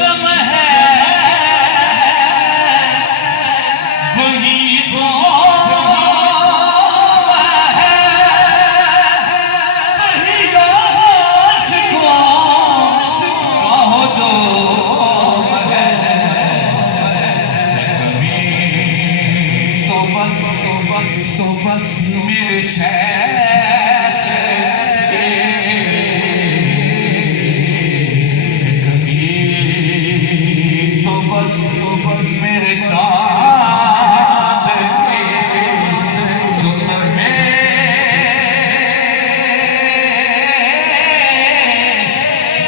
कसम है वही तो है, वही आशिकों का हो जो है। कभी तो बस मेरे शहर तो बस मेरे चाँद के जो तुम्हें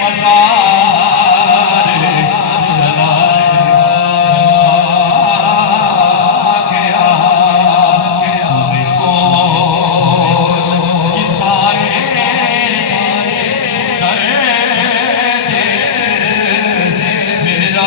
मज़ार जला गया सुबह को किसाए मेरा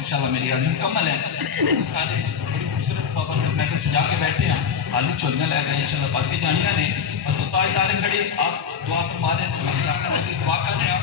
इंशाल्लाह मेरी आज मुकम्मल है। सारे बड़ी खूबसूरत पापा महफिल सजा के बैठे हैं, हाली चोलियां लै गए इंशाल्लाह पढ़ के जानिया ने। बस ताजदार खड़े आप दुआ फरमा रहे हैं, दुआ कर रहे हैं।